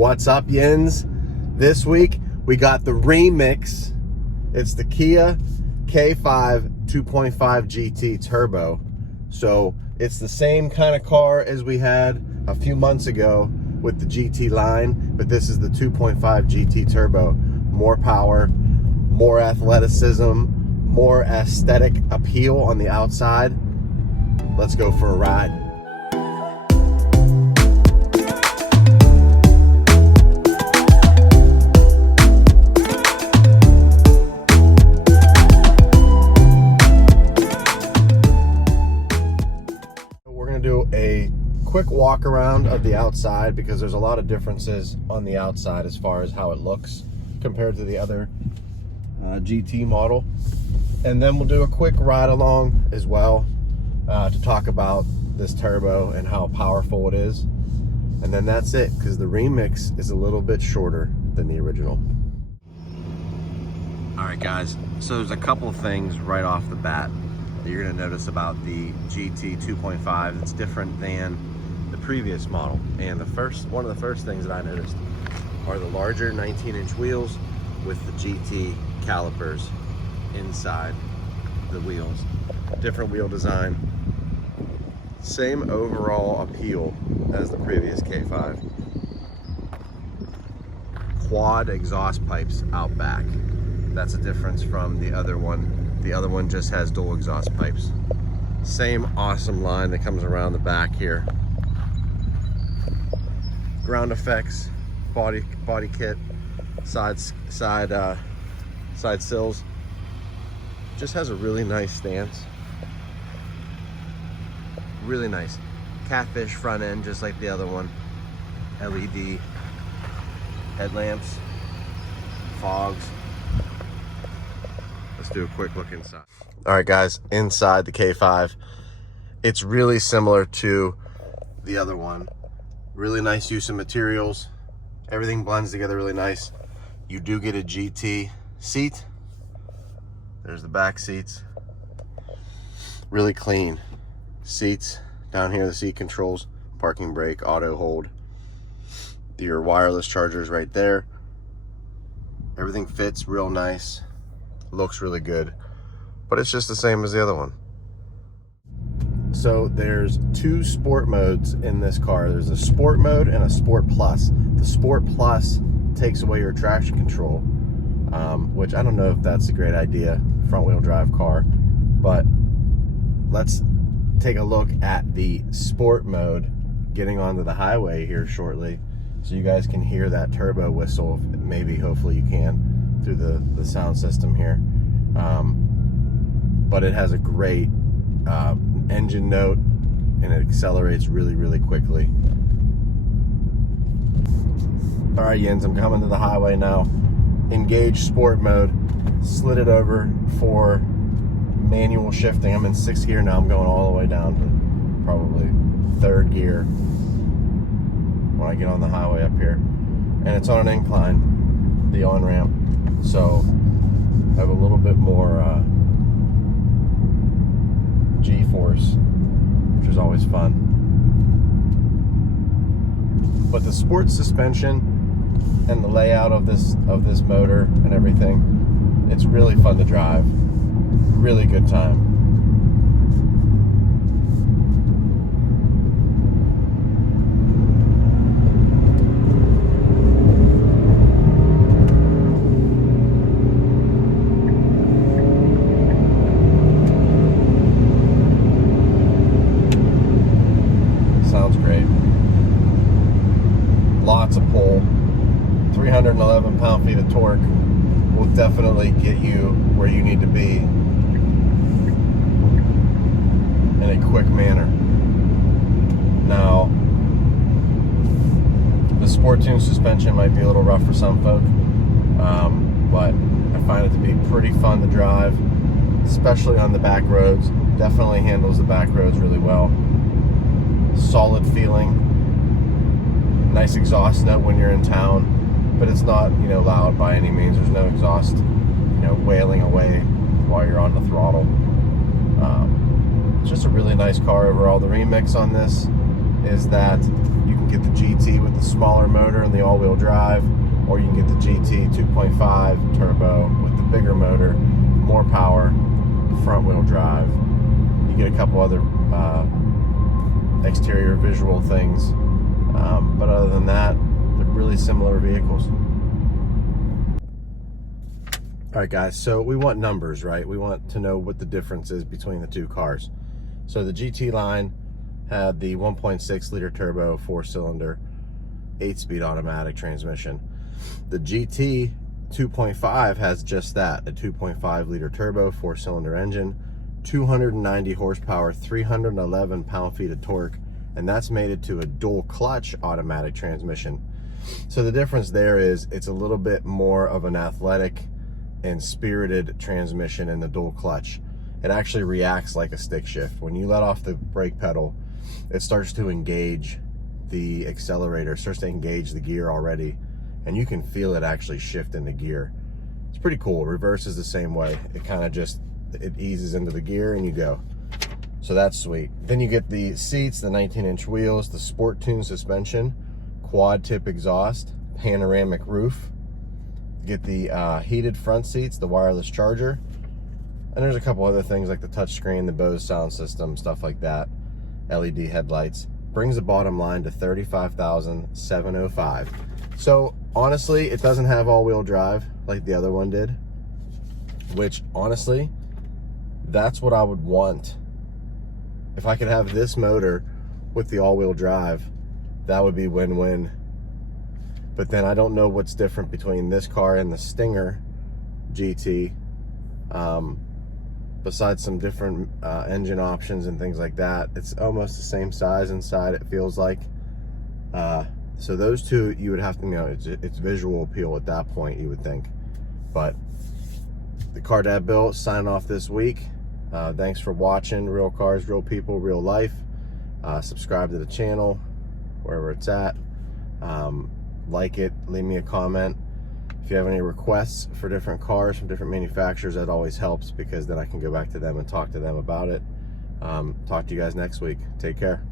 What's up, Yins? This week we got the remix. It's the Kia K5 2.5 GT Turbo. So it's the same kind of car as we had a few months ago with the GT line, but this is the 2.5 GT Turbo. More power, more athleticism, more aesthetic appeal on the outside. Let's go for a ride. Do a quick walk around of the outside because there's a lot of differences on the outside as far as how it looks compared to the other GT model, and then we'll do a quick ride along as well to talk about this turbo and how powerful it is, and then that's it, because the remix is a little bit shorter than the original. All right guys, so there's a couple of things right off the bat that you're going to notice about the GT 2.5 that's different than the previous model. And one of the first things that I noticed are the larger 19-inch wheels with the GT calipers inside the wheels. Different wheel design. Same overall appeal as the previous K5. Quad exhaust pipes out back. That's a difference from the other one. The other one just has dual exhaust pipes. Same awesome line that comes around the back here. Ground effects, body kit, side sills. Just has a really nice stance. Really nice. Catfish front end, just like the other one. LED headlamps, fogs. Let's do a quick look inside. All right guys, inside the K5, it's really similar to the other one. Really nice use of materials. Everything blends together really nice. You do get a GT seat. There's the back seats. Really clean seats. Down here, the seat controls, parking brake, auto hold. Your wireless chargers right there. Everything fits real nice. Looks really good, but it's just the same as the other one. So there's two sport modes in this car. There's a sport mode and a sport plus. The sport plus takes away your traction control, which I don't know if that's a great idea, front wheel drive car, but let's take a look at the sport mode getting onto the highway here shortly, so you guys can hear that turbo whistle. Maybe, hopefully you can, through the sound system here. But it has a great engine note, and it accelerates really quickly. All right, Yins, I'm coming to the highway now. Engage sport mode, slid it over for manual shifting. I'm in 6th gear now. I'm going all the way down to probably 3rd gear when I get on the highway up here. And it's on an incline, the on-ramp. So I have a little bit more G-force, which is always fun. But the sport suspension and the layout of this motor and everything, it's really fun to drive. Really good time. Sounds great. Lots of pull. 311 pound-feet of torque will definitely get you where you need to be in a quick manner. Now, the Sport Tune suspension might be a little rough for some folk, but I find it to be pretty fun to drive, especially on the back roads. Definitely handles the back roads really well. Solid feeling. Nice exhaust note when you're in town, but it's not, loud by any means. There's no exhaust, wailing away while you're on the throttle. It's just a really nice car overall. The remix on this is that you can get the GT with the smaller motor and the all-wheel drive, or you can get the GT 2.5 turbo with the bigger motor, more power, front-wheel drive. You get a couple other exterior visual things, but other than that, they're really similar vehicles. All right, guys, so we want numbers, right? We want to know what the difference is between the two cars. So the GT line had the 1.6 liter turbo, 4-cylinder, 8-speed automatic transmission. The GT 2.5 has just that, a 2.5 liter turbo, 4-cylinder engine, 290 horsepower, 311 pound-feet of torque, and that's made it to a dual clutch automatic transmission. So the difference there is it's a little bit more of an athletic and spirited transmission in the dual clutch. It actually reacts like a stick shift. When you let off the brake pedal, it starts to engage the accelerator, starts to engage the gear already, and you can feel it actually shift into gear. It's pretty cool. Reverse is the same way. It kind of just, it eases into the gear and you go. So that's sweet. Then you get the seats, the 19-inch wheels, the Sport Tune suspension, quad tip exhaust, panoramic roof. You get the heated front seats, the wireless charger, and there's a couple other things like the touchscreen, the Bose sound system, stuff like that. LED headlights. Brings the bottom line to $35,705. So honestly, it doesn't have all-wheel drive like the other one did, which honestly, that's what I would want. If I could have this motor with the all-wheel drive, that would be win-win. But then I don't know what's different between this car and the Stinger GT, besides some different engine options and things like that. It's almost the same size inside, it feels like. So those two, you would have to, it's visual appeal at that point, you would think. But the Car Dad Bill signing off this week. Thanks for watching. Real cars, real people, real life. Subscribe to the channel wherever it's at. Like it, leave me a comment. If you have any requests for different cars from different manufacturers, that always helps, because then I can go back to them and talk to them about it. Talk to you guys next week. Take care.